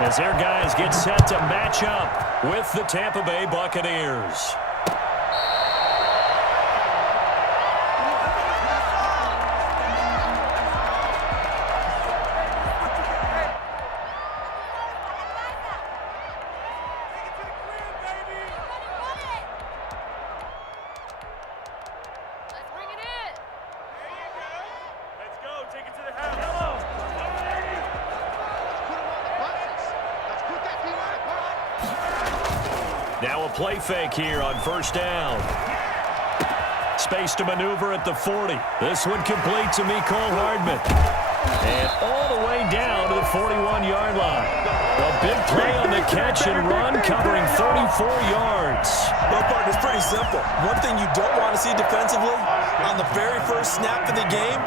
as their guys get set to match up with the Tampa Bay Buccaneers. Now a play fake here on first down. Space to maneuver at the 40. This one complete to Mecole Hardman. And all the way down to the 41-yard line. A big play on the catch and run, covering 34 yards. Well, Bart, it's pretty simple. One thing you don't want to see defensively, on the very first snap of the game,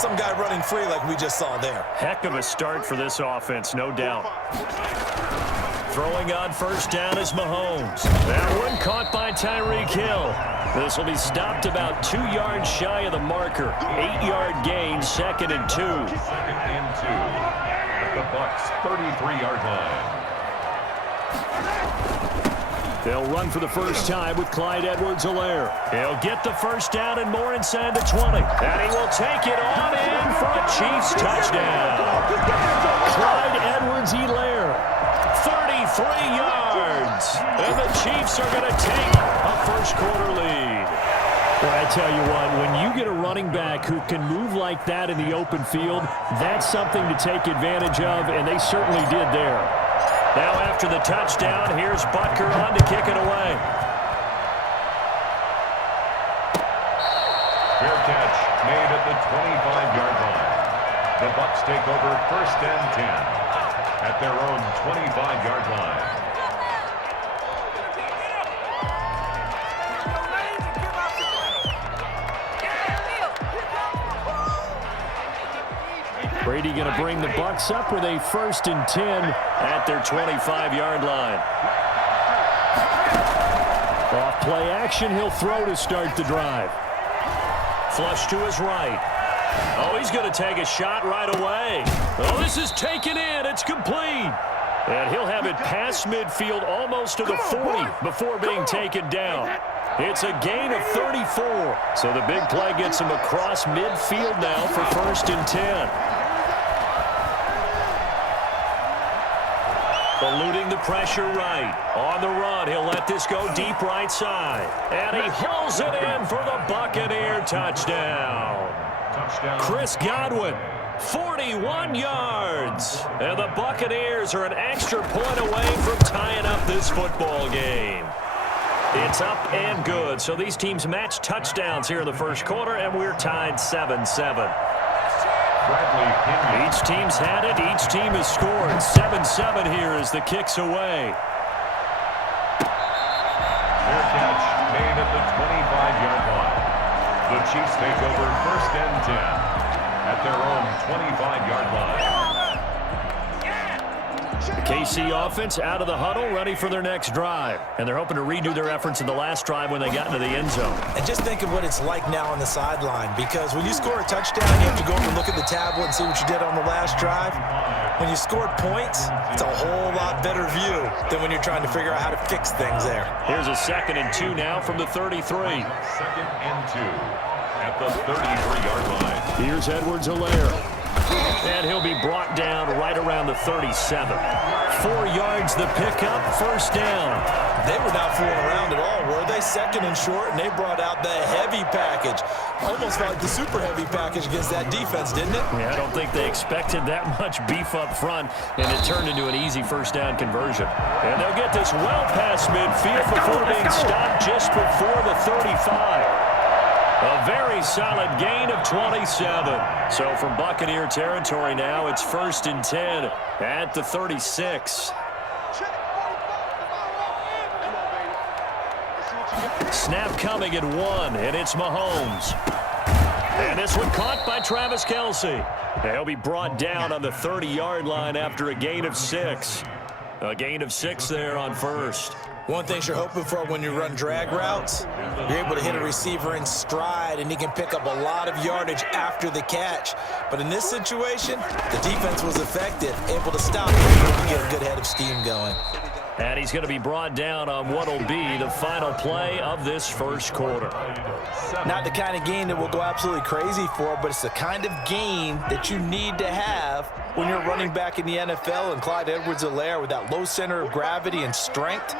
some guy running free like we just saw there. Heck of a start for this offense, no doubt. Throwing on first down is Mahomes. That one caught by Tyreek Hill. This will be stopped about 2 yards shy of the marker. 8-yard gain, 2nd and 2. 2nd and 2 at the Bucs' 33-yard line. They'll run for the first time with Clyde Edwards-Helaire. He'll get the first down and more inside the 20. And he will take it on in for a Chiefs touchdown. Clyde Edwards-Helaire, 33 yards. And the Chiefs are going to take a first-quarter lead. Well, I tell you what, when you get a running back who can move like that in the open field, that's something to take advantage of, and they certainly did there. Now after the touchdown, here's Butker on to kick it away. Fair catch made at the 25-yard line. The Bucs take over 1st and 10 at their own 25-yard line. Brady going to bring the Bucs up with a 1st and 10 at their 25-yard line. Off play action, he'll throw to start the drive. Flush to his right. Oh, he's going to take a shot right away. Oh, this is taken in. It's complete. And he'll have it past midfield almost to the 40 before being taken down. It's a gain of 34. So the big play gets him across midfield now for 1st and 10. Eluding the pressure right. On the run, he'll let this go deep right side. And he hauls it in for the Buccaneer touchdown. Chris Godwin, 41 yards. And the Buccaneers are an extra point away from tying up this football game. It's up and good. So these teams match touchdowns here in the first quarter, and we're tied 7-7. Each team's had it. Each team has scored. 7-7 here as the kick's away. Fair catch made at the 25-yard line. The Chiefs take over 1st and 10 at their own 25-yard line. The KC offense out of the huddle, ready for their next drive. And they're hoping to redo their efforts in the last drive when they got into the end zone. And just think of what it's like now on the sideline, because when you score a touchdown, you have to go over and look at the tablet and see what you did on the last drive. When you scored points, it's a whole lot better view than when you're trying to figure out how to fix things there. Here's a 2nd and 2 now from the 33. 2nd and 2 at the 33-yard line. Here's Edwards-Helaire. And he'll be brought down right around the 37. 4 yards the pickup, 1st down. They were not fooling around at all, were they? 2nd and short, and they brought out the heavy package. Almost like the super heavy package against that defense, didn't it? Yeah, I don't think they expected that much beef up front, and it turned into an easy 1st down conversion. And they'll get this well past midfield before being stopped just before the 35. A very solid gain of 27. So from Buccaneer territory now, it's 1st and 10 at the 36. Snap coming at 1, and it's Mahomes. And this one caught by Travis Kelce. He'll be brought down on the 30-yard line after a gain of 6. A gain of 6 there on first. One thing you're hoping for when you run drag routes, you're able to hit a receiver in stride, and he can pick up a lot of yardage after the catch. But in this situation, the defense was effective, able to stop him and get a good head of steam going. And he's going to be brought down on what will be the final play of this first quarter. Not the kind of game that we'll go absolutely crazy for, but it's the kind of game that you need to have when you're running back in the NFL, and Clyde Edwards-Helaire with that low center of gravity and strength,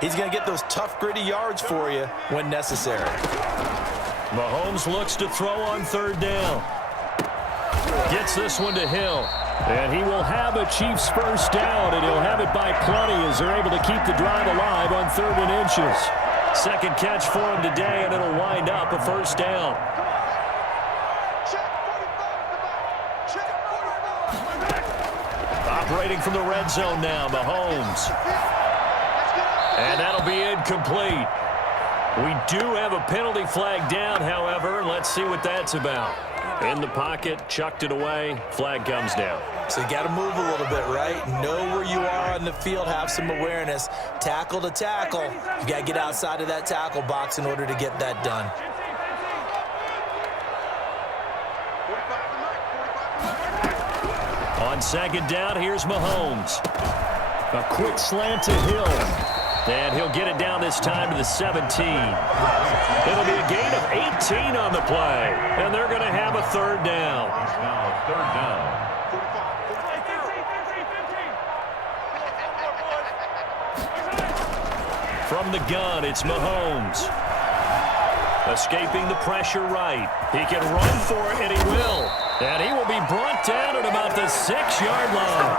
he's going to get those tough, gritty yards for you when necessary. Mahomes looks to throw on 3rd down. Gets this one to Hill. And he will have a Chiefs first down, and he'll have it by plenty as they're able to keep the drive alive on 3rd and inches. Second catch for him today, and it'll wind up a first down. Operating from the red zone now, Mahomes. And that'll be incomplete. We do have a penalty flag down, however. Let's see what that's about. In the pocket, chucked it away, flag comes down. So you got to move a little bit, right? Know where you are on the field, have some awareness. Tackle to tackle, you got to get outside of that tackle box in order to get that done. On 2nd down, here's Mahomes. A quick slant to Hill. And he'll get it down this time to the 17. It'll be a gain of 18 on the play. And they're going to have a 3rd down. Now 3rd down. From the gun, it's Mahomes. Escaping the pressure right. He can run for it, and he will. And he will be brought down at about the 6-yard line.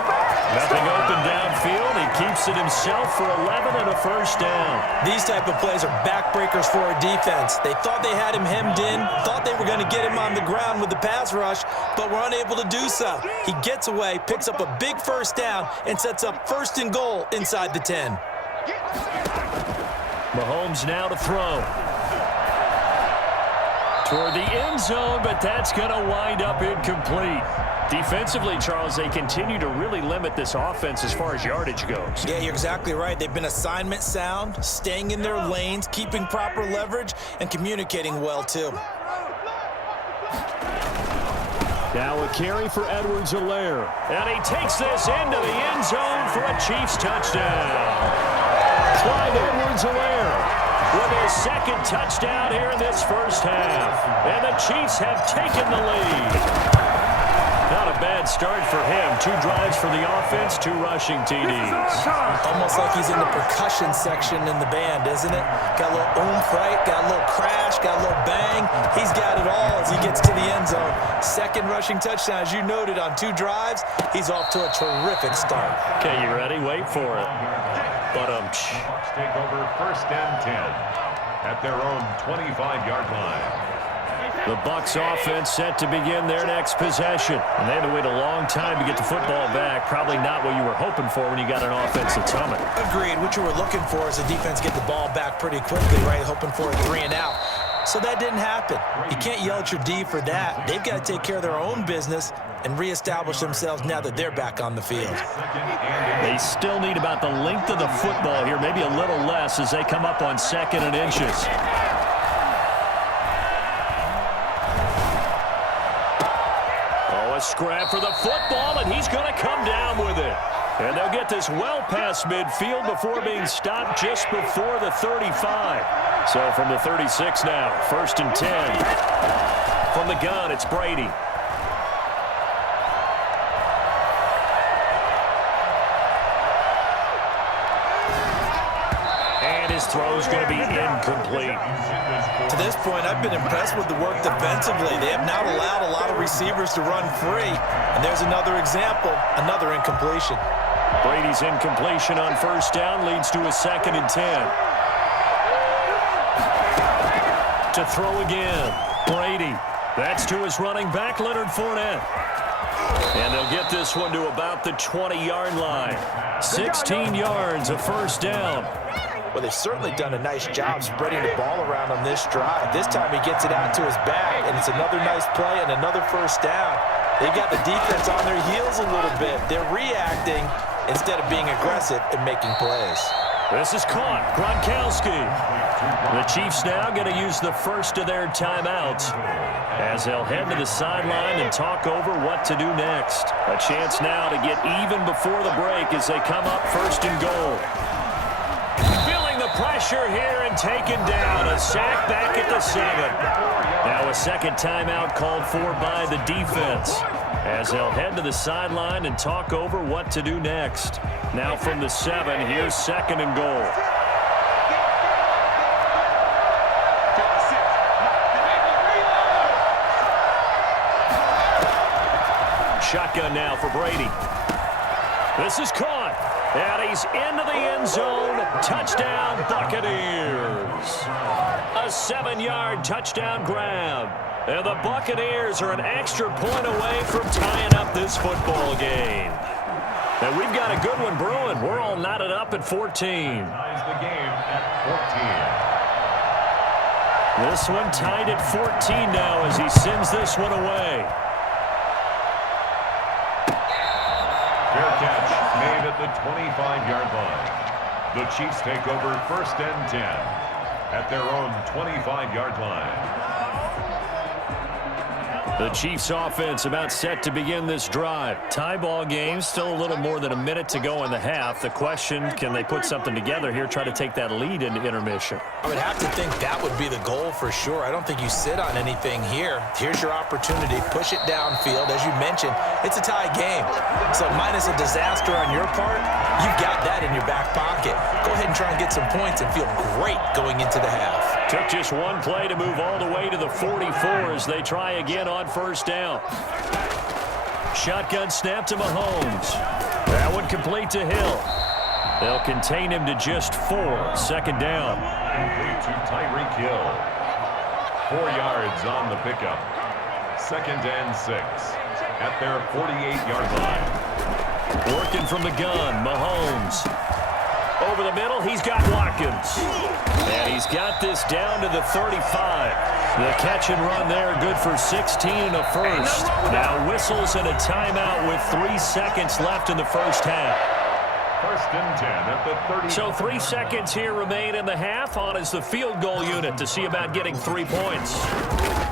Nothing open downfield. He keeps it himself for 11 and a first down. These type of plays are backbreakers for a defense. They thought they had him hemmed in, thought they were going to get him on the ground with the pass rush, but were unable to do so. He gets away, picks up a big first down, and sets up 1st and goal inside the 10. Mahomes now to throw. Toward the end zone, but that's going to wind up incomplete. Defensively, Charles, they continue to really limit this offense as far as yardage goes. Yeah, you're exactly right. They've been assignment sound, staying in their lanes, keeping proper leverage, and communicating well, too. Now a carry for Edwards-Helaire. And he takes this into the end zone for a Chiefs touchdown. Clyde Edwards-Helaire with his 2nd touchdown here in this first half. And the Chiefs have taken the lead. Not a bad start for him. 2 drives for the offense, 2 rushing TDs. Almost like he's in the percussion section in the band, isn't it? Got a little oomph, right? Got a little crash, got a little bang. He's got it all as he gets to the end zone. 2nd rushing touchdown, as you noted, on 2 drives. He's off to a terrific start. Okay, you ready? Wait for it. But Bucks take over 1st and 10 at their own 25-yard line. the Bucks offense set to begin their next possession. And they had to wait a long time to get the football back. Probably not what you were hoping for when you got an offense that's humming. Agreed. What you were looking for is the defense get the ball back pretty quickly, right? Hoping for a 3 and out. So that didn't happen. You can't yell at your D for that. They've got to take care of their own business and reestablish themselves now that they're back on the field. They still need about the length of the football here, maybe a little less as they come up on 2nd and inches. Oh, a scrap for the football, and he's going to come down with it. And they'll get this well past midfield before being stopped just before the 35. So from the 36 now, 1st and 10. From the gun, it's Brady. And his throw's going to be incomplete. To this point, I've been impressed with the work defensively. They have not allowed a lot of receivers to run free. And there's another example, another incompletion. Brady's incompletion on 1st down leads to a 2nd and 10. To throw again, Brady. That's to his running back, Leonard Fournette. And they'll get this one to about the 20-yard line. 16 yards, a 1st down. Well, they've certainly done a nice job spreading the ball around on this drive. This time he gets it out to his back, and it's another nice play and another 1st down. They've got the defense on their heels a little bit. They're reacting, instead of being aggressive and making plays. This is caught. Gronkowski. The Chiefs now going to use the first of their timeouts as they'll head to the sideline and talk over what to do next. A chance now to get even before the break as they come up first and goal. Feeling the pressure here and taken down. A sack back at the 7. Now a second timeout called for by the defense as they'll head to the sideline and talk over what to do next. Now from the 7, here's second and goal. Shotgun now for Brady. This is caught. And he's into the end zone. Touchdown, Buccaneers. A 7-yard touchdown grab. And the Buccaneers are an extra point away from tying up this football game. And we've got a good one brewing. We're all knotted up at 14. Ties the game at 14. This one tied at 14 now as he sends this one away. Fair catch made at the 25-yard line. The Chiefs take over first and 10 at their own 25-yard line. The Chiefs offense about set to begin this drive. Tie ball game, still a little more than a minute to go in the half. The question, can they put something together here, try to take that lead into intermission? I would have to think that would be the goal for sure. I don't think you sit on anything here. Here's your opportunity. Push it downfield. As you mentioned, it's a tie game. So minus a disaster on your part, you've got that in your back pocket. Go ahead and try and get some points and feel great going into the half. Took just one play to move all the way to the 44 as they try again on first down. Shotgun snap to Mahomes. That one complete to Hill. They'll contain him to just 4. Second down. Complete to Tyreek Hill. 4 yards on the pickup. Second and 6 at their 48-yard line. Working from the gun, Mahomes. Over the middle, he's got Watkins. And he's got this down to the 35. The catch and run there, good for 16 and a first. Now whistles and a timeout with 3 seconds left in the first half. First and 10 at the 30. So 3 seconds here remain in the half. On is the field goal unit to see about getting 3 points.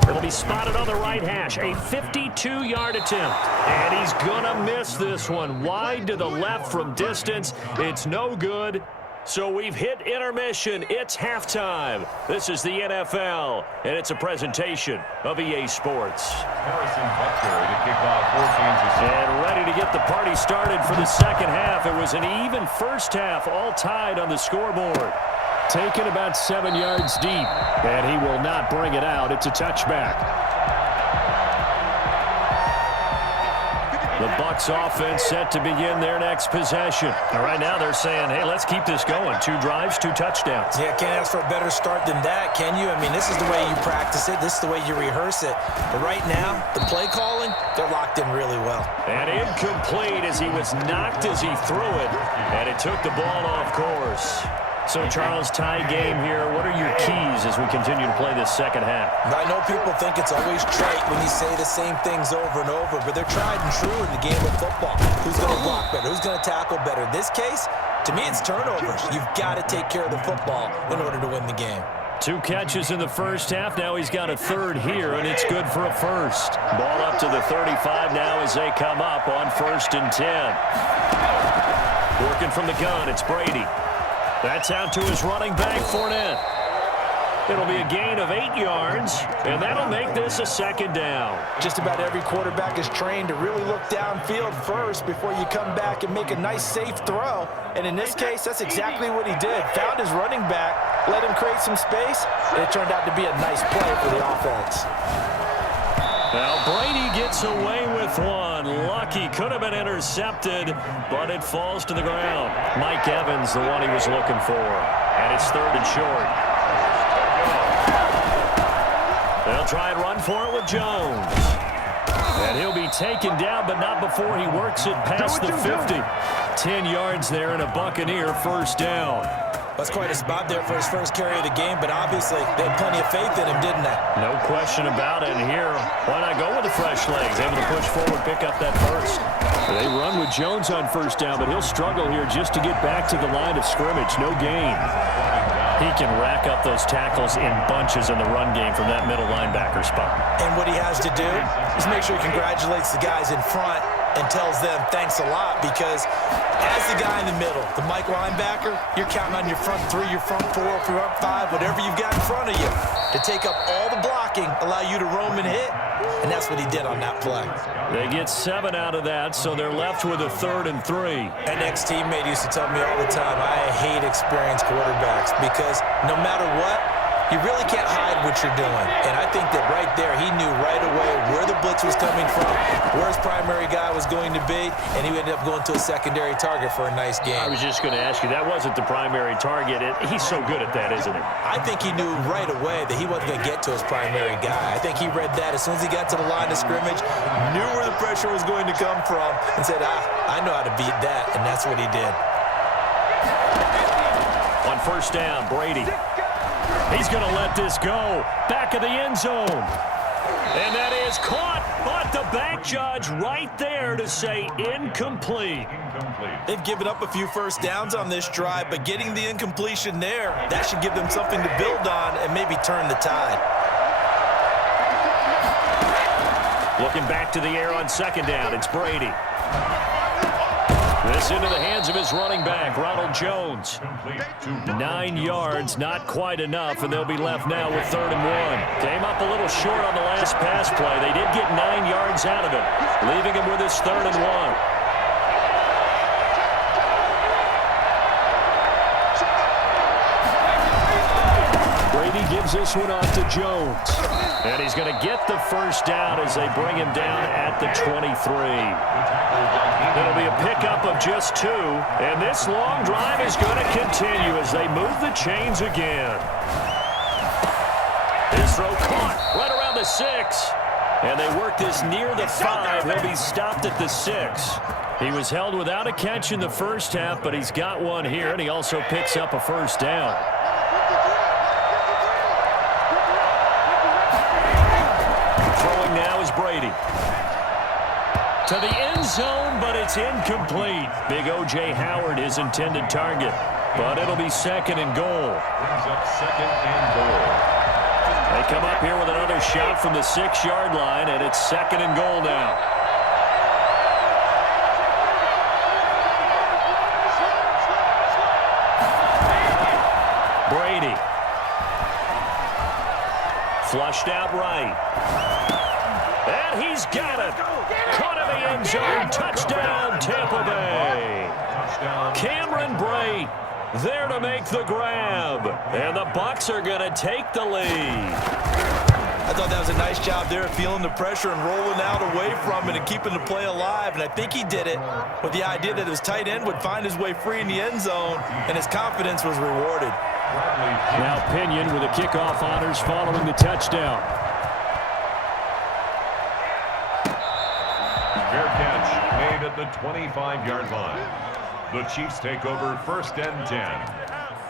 It'll be spotted on the right hash. A 52-yard attempt. And he's going to miss this one. Wide to the left from distance. It's no good. So we've hit intermission. It's halftime. This is the NFL, and it's a presentation of EA Sports. Harrison Butker to kick off for Kansas City. And ready to get the party started for the second half. It was an even first half, all tied on the scoreboard. Taken about 7 yards deep, and he will not bring it out. It's a touchback. The Bucs offense set to begin their next possession. And right now they're saying, hey, let's keep this going. 2 drives, 2 touchdowns. Yeah, can't ask for a better start than that, can you? I mean, this is the way you practice it. This is the way you rehearse it. But right now, the play calling, they're locked in really well. And incomplete as he was knocked as he threw it. And it took the ball off course. So, Charles, tie game here. What are your keys as we continue to play this second half? I know people think it's always trite when you say the same things over and over, but they're tried and true in the game of football. Who's going to block better? Who's going to tackle better? In this case, to me, it's turnovers. You've got to take care of the football in order to win the game. 2 catches in the first half. Now he's got a third here, and it's good for a first. Ball up to the 35 now as they come up on first and 10. Working from the gun, it's Brady. That's out to his running back, Fournette. It'll be a gain of 8 yards, and that'll make this a second down. Just about every quarterback is trained to really look downfield first before you come back and make a nice, safe throw. And in this case, that's exactly what he did. Found his running back, let him create some space, and it turned out to be a nice play for the offense. Now Brady gets away with one. Lucky, could have been intercepted, but it falls to the ground. Mike Evans, the one he was looking for. And it's third and short. They'll try and run for it with Jones. And he'll be taken down, but not before he works it past the 50. 10 yards there and a Buccaneer first down. That's quite a spot there for his first carry of the game, but obviously they had plenty of faith in him, didn't they? No question about it. And here, why not go with the fresh legs? Able to push forward, pick up that first. They run with Jones on first down, but he'll struggle here just to get back to the line of scrimmage. No gain. He can rack up those tackles in bunches in the run game from that middle linebacker spot. And what he has to do is make sure he congratulates the guys in front and tells them thanks a lot, because as the guy in the middle, the Mike linebacker, you're counting on your front three, your front four, front five, whatever you've got in front of you to take up all the blocking, allow you to roam and hit, and that's what he did on that play. They get 7 out of that, so they're left with a 3rd and 3. An ex-teammate used to tell me all the time, I hate experienced quarterbacks, because no matter what, you really can't hide what you're doing. And I think that right there, he knew right away where the blitz was coming from, where his primary guy was going to be, and he ended up going to a secondary target for a nice game. I was just going to ask you, that wasn't the primary target. He's so good at that, isn't he? I think he knew right away that he wasn't going to get to his primary guy. I think he read that as soon as he got to the line of scrimmage, knew where the pressure was going to come from, and said, I know how to beat that, and that's what he did. On first down, Brady. He's going to let this go. Back of the end zone. And that is caught, but the back judge right there to say incomplete. They've given up a few first downs on this drive, but getting the incompletion there, that should give them something to build on and maybe turn the tide. Looking back to the air on second down, it's Brady. This into the hands of his running back, Ronald Jones. 9 yards, not quite enough, and they'll be left now with 3rd and 1. Came up a little short on the last pass play. They did get 9 yards out of it, leaving him with his 3rd and 1. Brady gives this one off to Jones. And he's going to get the first down as they bring him down at the 23. It'll be a pickup of just 2, and this long drive is going to continue as they move the chains again. His throw caught right around the 6, and they work this near the 5. He'll be stopped at the 6. He was held without a catch in the first half, but he's got one here, and he also picks up a first down. Throwing now is Brady. To the end zone, but it's incomplete. Big O.J. Howard, his intended target. But it'll be 2nd and goal. Brings up 2nd and goal. They come up here with another shot from the 6-yard line, and it's 2nd and goal now. Brady. Flushed out right. And he's got it. Caught in the end zone. Touchdown, Tampa Bay. Cameron Bray there to make the grab. And the Bucs are going to take the lead. I thought that was a nice job there, feeling the pressure and rolling out away from it and keeping the play alive. And I think he did it with the idea that his tight end would find his way free in the end zone, and his confidence was rewarded. Now Pinion with the kickoff honors following the touchdown. Fair catch made at the 25-yard line. The Chiefs take over 1st and 10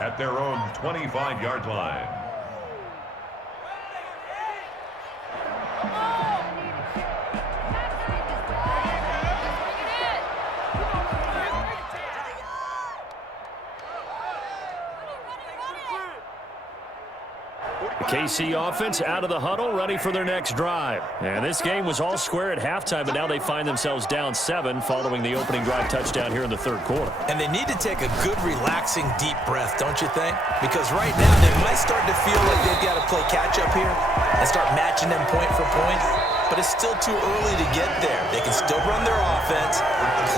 at their own 25-yard line. KC offense out of the huddle, ready for their next drive. And this game was all square at halftime, but now they find themselves down 7 following the opening drive touchdown here in the 3rd quarter. And they need to take a good, relaxing, deep breath, don't you think? Because right now they might start to feel like they've got to play catch-up here and start matching them point for point. But it's still too early to get there. They can still run their offense.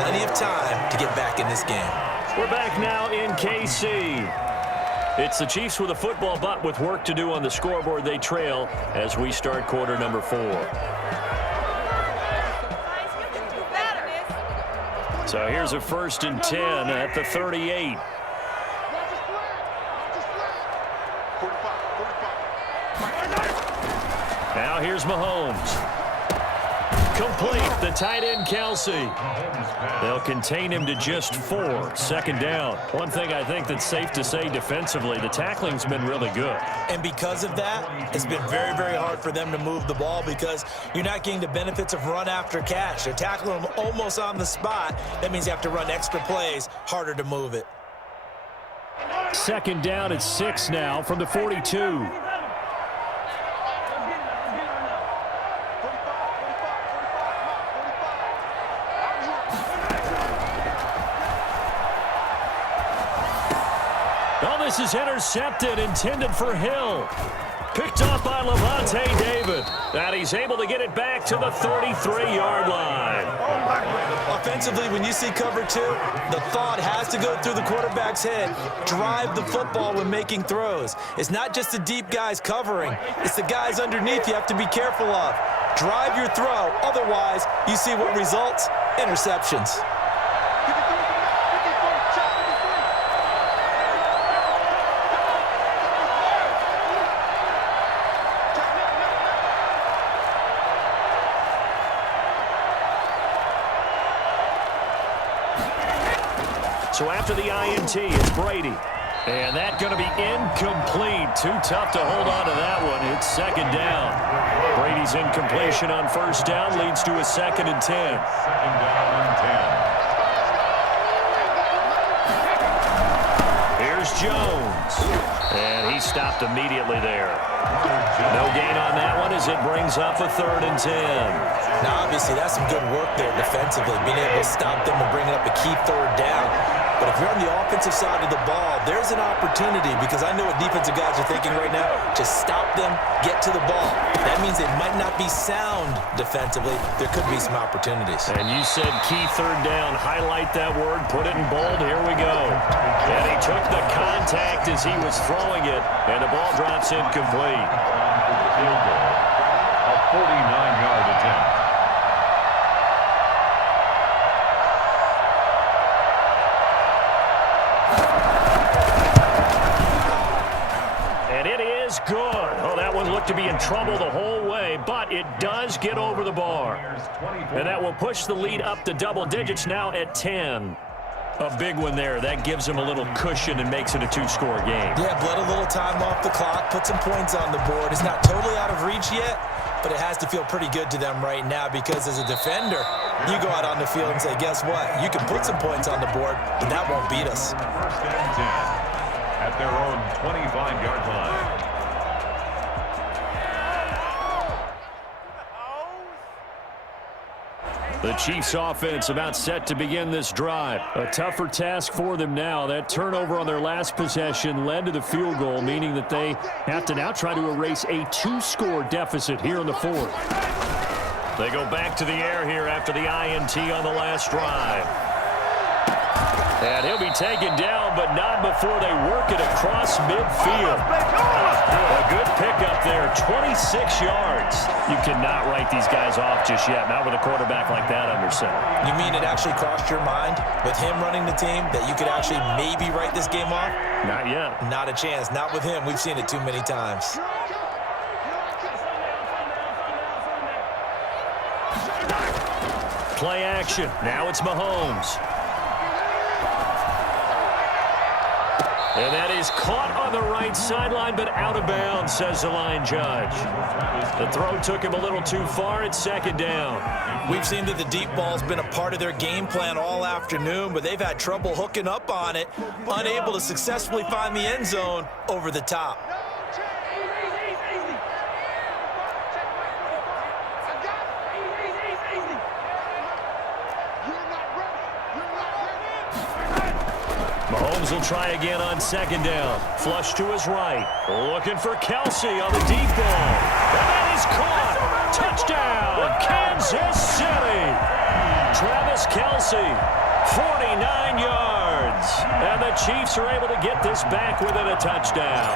Plenty of time to get back in this game. We're back now in KC. It's the Chiefs with a football, but with work to do on the scoreboard. They trail as we start quarter number 4. So here's a 1st and 10 at the 38. Now here's Mahomes. Complete. The tight end, Kelsey. They'll contain him to just 4. Second down. One thing I think that's safe to say defensively, the tackling's been really good. And because of that, it's been very, very hard for them to move the ball because you're not getting the benefits of run after catch. They're tackling them almost on the spot. That means you have to run extra plays, harder to move it. Second down at 6 now from the 42. Oh, this is intercepted, intended for Hill. Picked off by Levante David. And he's able to get it back to the 33-yard line. Offensively, when you see cover 2, the thought has to go through the quarterback's head. Drive the football when making throws. It's not just the deep guys covering. It's the guys underneath you have to be careful of. Drive your throw. Otherwise, you see what results? Interceptions. So after the INT, it's Brady. And that's going to be incomplete. Too tough to hold on to that one. It's second down. Brady's incompletion on first down leads to a 2nd and 10. Second down and 10. Here's Jones. And he stopped immediately there. No gain on that one as it brings up a 3rd and 10. Now, obviously, that's some good work there defensively, being able to stop them and bring up a key 3rd down. But if you're on the offensive side of the ball, there's an opportunity because I know what defensive guys are thinking right now. Just stop them, get to the ball. That means it might not be sound defensively. There could be some opportunities. And you said key 3rd down. Highlight that word. Put it in bold. Here we go. And he took the contact as he was throwing it. And the ball drops incomplete. Field goal. A 49-yard attempt. Good. Oh, that one looked to be in trouble the whole way, but it does get over the bar. And that will push the lead up to double digits now at 10. A big one there. That gives them a little cushion and makes it a 2-score game. Yeah, bled a little time off the clock, put some points on the board. It's not totally out of reach yet, but it has to feel pretty good to them right now because as a defender, you go out on the field and say, guess what? You can put some points on the board, but that won't beat us. 1st and 10 at their own 25-yard line. The Chiefs offense about set to begin this drive. A tougher task for them now. That turnover on their last possession led to the field goal, meaning that they have to now try to erase a 2-score deficit here in the 4th. They go back to the air here after the INT on the last drive. And he'll be taken down, but not before they work it across midfield. A good pickup there, 26 yards. You cannot write these guys off just yet, not with a quarterback like that under center. You mean it actually crossed your mind with him running the team that you could actually maybe write this game off? Not yet. Not a chance. Not with him. We've seen it too many times. Play action. Now it's Mahomes. And that is caught on the right sideline, but out of bounds, says the line judge. The throw took him a little too far. It's 2nd down. We've seen that the deep ball's been a part of their game plan all afternoon, but they've had trouble hooking up on it, unable to successfully find the end zone over the top. Mahomes will try again on 2nd down. Flush to his right. Looking for Kelsey on the deep ball. And that is caught. Touchdown, Kansas City. Travis Kelsey, 49 yards. And the Chiefs are able to get this back within a touchdown.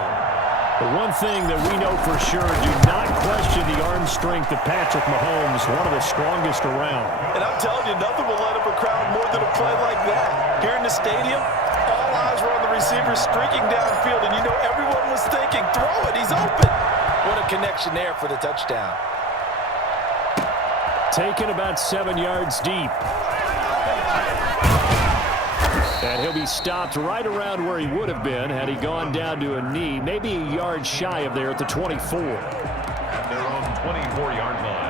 The one thing that we know for sure, do not question the arm strength of Patrick Mahomes, one of the strongest around. And I'm telling you, nothing will let up a crowd more than a play like that. Here in the stadium, all eyes were on the receiver streaking downfield, and you know everyone was thinking, throw it, he's open. What a connection there for the touchdown. Taken about 7 yards deep. And he'll be stopped right around where he would have been had he gone down to a knee, maybe a yard shy of there at the 24. At their own 24-yard line.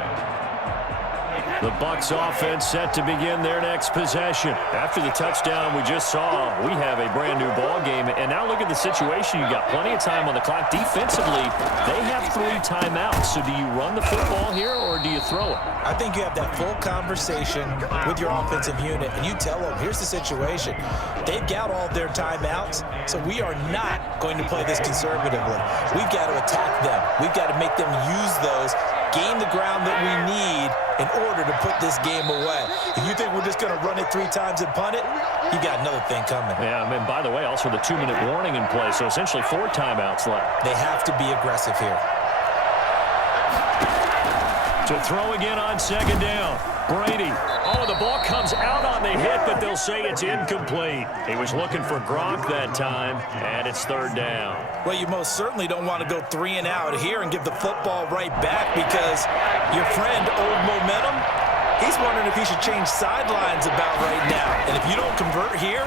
The Bucs offense set to begin their next possession. After the touchdown we just saw, we have a brand-new ball game. And now look at the situation. You've got plenty of time on the clock. Defensively, they have 3 timeouts. So do you run the football here or do you throw it? I think you have that full conversation with your offensive unit, and you tell them, here's the situation. They've got all their timeouts, so we are not going to play this conservatively. We've got to attack them. We've got to make them use those, gain the ground that we need in order to put this game away. If you think we're just going to run it 3 times and punt it, you got another thing coming. Yeah, and by the way, also the 2-minute warning in play, so essentially 4 timeouts left. They have to be aggressive here. To throw again on 2nd down. Brady. Oh, the ball comes out on the hit, but they'll say it's incomplete. He was looking for Gronk that time, and it's 3rd down. Well, you most certainly don't want to go 3 and out here and give the football right back because your friend, Old Momentum, he's wondering if he should change sidelines about right now. And if you don't convert here,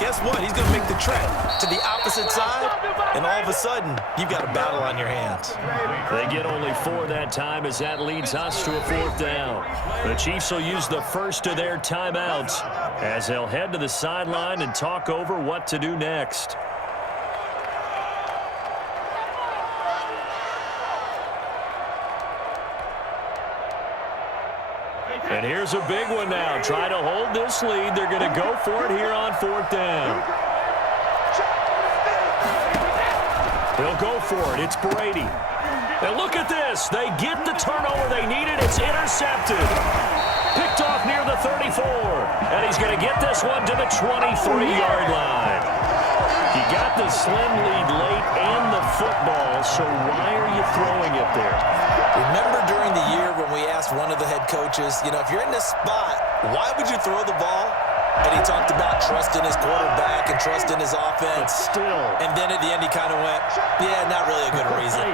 guess what? He's going to make the trek to the opposite side, and all of a sudden, you've got a battle on your hands. They get only 4 that time as that leads us to a 4th down. The Chiefs will use the first of their timeouts as they'll head to the sideline and talk over what to do next. And here's a big one now. Try to hold this lead. They're going to go for it here on 4th down. They'll go for it. It's Brady. And look at this. They get the turnover they needed. It's intercepted. Picked off near the 34. And he's going to get this one to the 23-yard line. He got the slim lead late and the football, so why are you throwing it there? Remember during the year when we asked one of the head coaches, if you're in this spot, why would you throw the ball? And he talked about trust in his quarterback and trust in his offense. But still. And then at the end he kind of went, yeah, not really a good reason.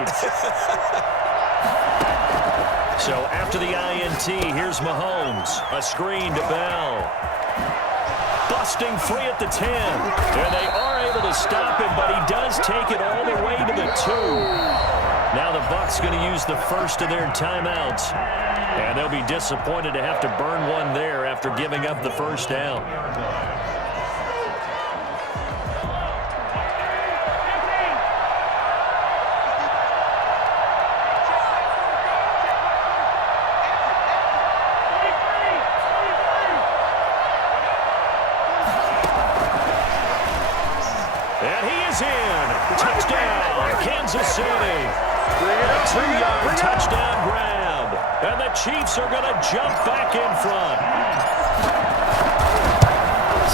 So after the INT, here's Mahomes. A screen to Bell. Busting free at the 10. And they are able to stop him, but he does take it all the way to the 2. Now the Bucs going to use the first of their timeouts. And they'll be disappointed to have to burn one there after giving up the first down. And he is in. Touchdown, Kansas City. A 2-yard touchdown grab. And the Chiefs are going to jump back in front.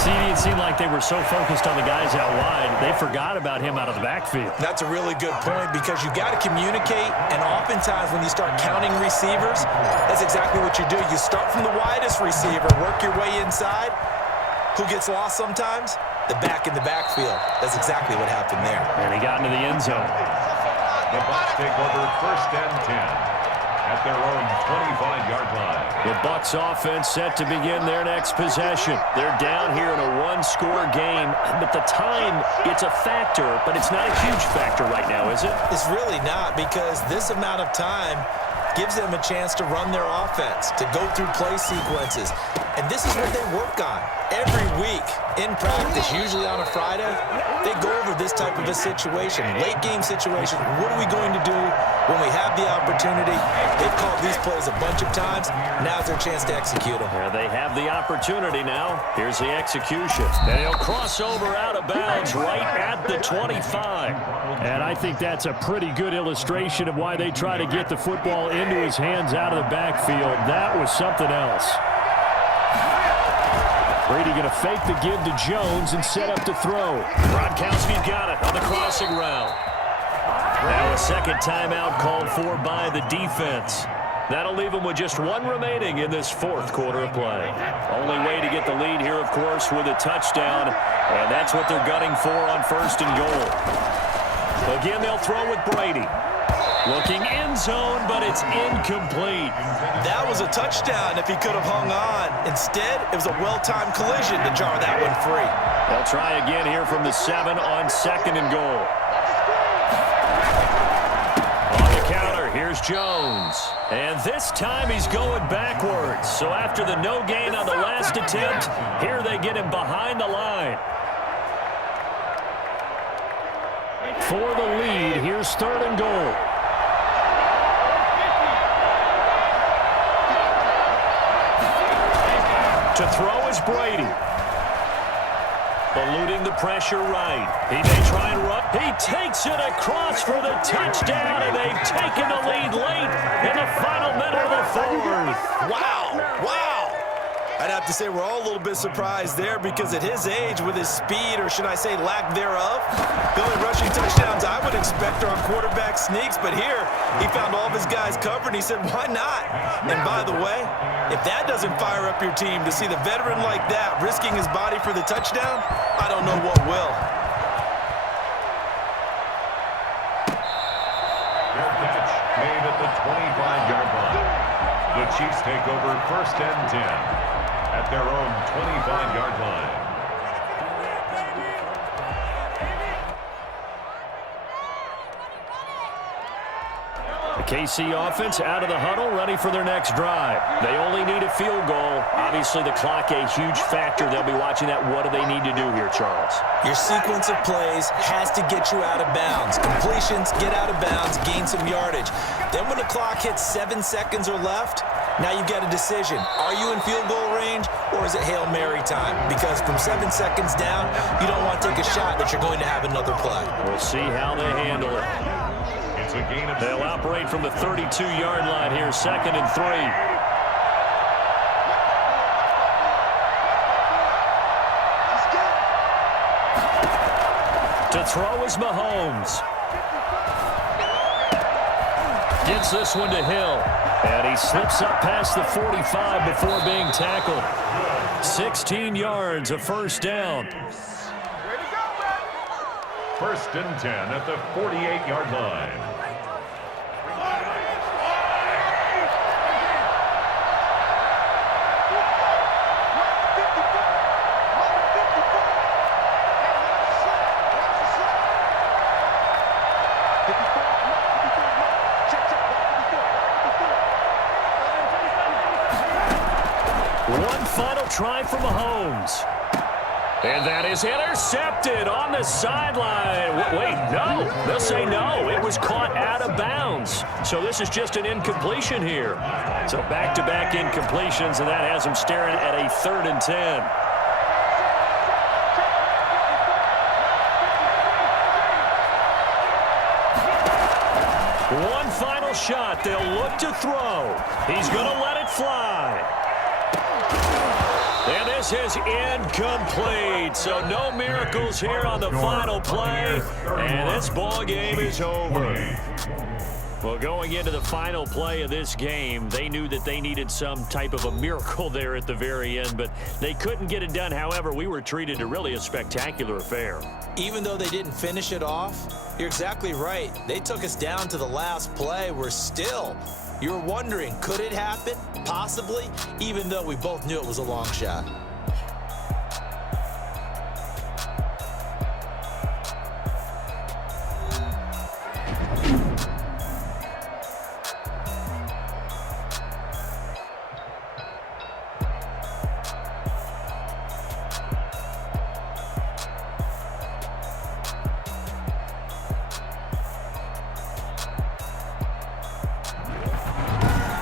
See, it seemed like they were so focused on the guys out wide, they forgot about him out of the backfield. That's a really good point because you got to communicate, and oftentimes when you start counting receivers, that's exactly what you do. You start from the widest receiver, work your way inside. Who gets lost sometimes? The back in the backfield. That's exactly what happened there. And he got into the end zone. The Bucs take over 1st and 10 at their own 25-yard line. The Bucs offense set to begin their next possession. They're down here in a 1-score game, but the time, it's a factor, but it's not a huge factor right now, is it? It's really not because this amount of time gives them a chance to run their offense, to go through play sequences. And this is what they work on every week in practice, usually on a Friday. They go over this type of a situation, late game situation. What are we going to do when we have the opportunity? They've called these plays a bunch of times. Now's their chance to execute them. Yeah, they have the opportunity now. Here's the execution. And he'll cross over out of bounds right at the 25. And I think that's a pretty good illustration of why they try to get the football into his hands out of the backfield. That was something else. Brady going to fake the give to Jones and set up to throw. Gronkowski's got it on the crossing route. Now a second timeout called for by the defense. That'll leave them with just 1 remaining in this 4th quarter of play. Only way to get the lead here, of course, with a touchdown, and that's what they're gunning for on 1st and goal. Again, they'll throw with Brady. Looking end zone, but it's incomplete. That was a touchdown if he could have hung on. Instead, it was a well-timed collision to jar that one free. They'll try again here from the 7 on 2nd and goal. On the counter, here's Jones. And this time he's going backwards. So after the no gain on the last attempt, here they get him behind the line. For the lead, here's 3rd and goal. To throw is Brady. Eluding the pressure right. He may try and run. He takes it across for the touchdown, and they've taken the lead late in the final minute of the 4th. Wow. Wow. I'd have to say we're all a little bit surprised there because at his age, with his speed, or should I say lack thereof, the only rushing touchdowns I would expect are on quarterback sneaks, but here he found all of his guys covered, and he said, why not? And by the way, if that doesn't fire up your team to see the veteran like that risking his body for the touchdown, I don't know what will. Fair catch made at the 25-yard line. The Chiefs take over 1st and 10 at their own 25-yard line. The KC offense out of the huddle, ready for their next drive. They only need a field goal. Obviously, the clock a huge factor. They'll be watching that. What do they need to do here, Charles? Your sequence of plays has to get you out of bounds. Completions, get out of bounds, gain some yardage. Then when the clock hits 7 seconds or left, now you've got a decision. Are you in field goal range, or is it Hail Mary time? Because from 7 seconds down, you don't want to take a shot that you're going to have another play. We'll see how they handle it. They'll operate from the 32-yard line here, 2nd and 3. To throw is Mahomes. Gets this one to Hill. And he slips up past the 45 before being tackled. 16 yards, a 1st down. 1st and 10 at the 48-yard line. One final try for Mahomes. And that is intercepted on the sideline. Wait, no. They'll say no. It was caught out of bounds. So this is just an incompletion here. So back-to-back incompletions, and that has him staring at a 3rd and 10. One final shot. They'll look to throw. He's going to let it fly. And this is incomplete. So no miracles here on the final play. And this ball game is over. Well, going into the final play of this game, they knew that they needed some type of a miracle there at the very end, but they couldn't get it done. However, we were treated to really a spectacular affair. Even though they didn't finish it off, you're exactly right. They took us down to the last play. We're still, you're wondering, could it happen? Possibly, even though we both knew it was a long shot.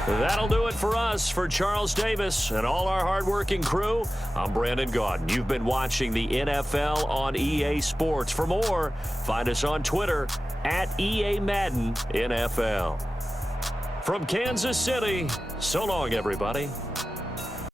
That'll do it for us. For Charles Davis and all our hardworking crew, I'm Brandon Gaudin. You've been watching the NFL on EA Sports. For more, find us on Twitter at EA Madden NFL. From Kansas City, so long, everybody.